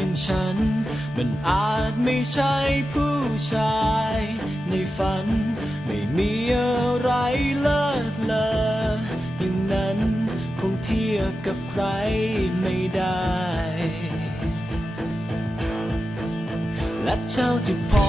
อย่างฉัน มันอาจไม่ใช่ผู้ชาย ในฝันไม่มีอะไรเลิศเลออย่างนั้นคงเทียบกับใครไม่ได้ และเจ้าจะพอ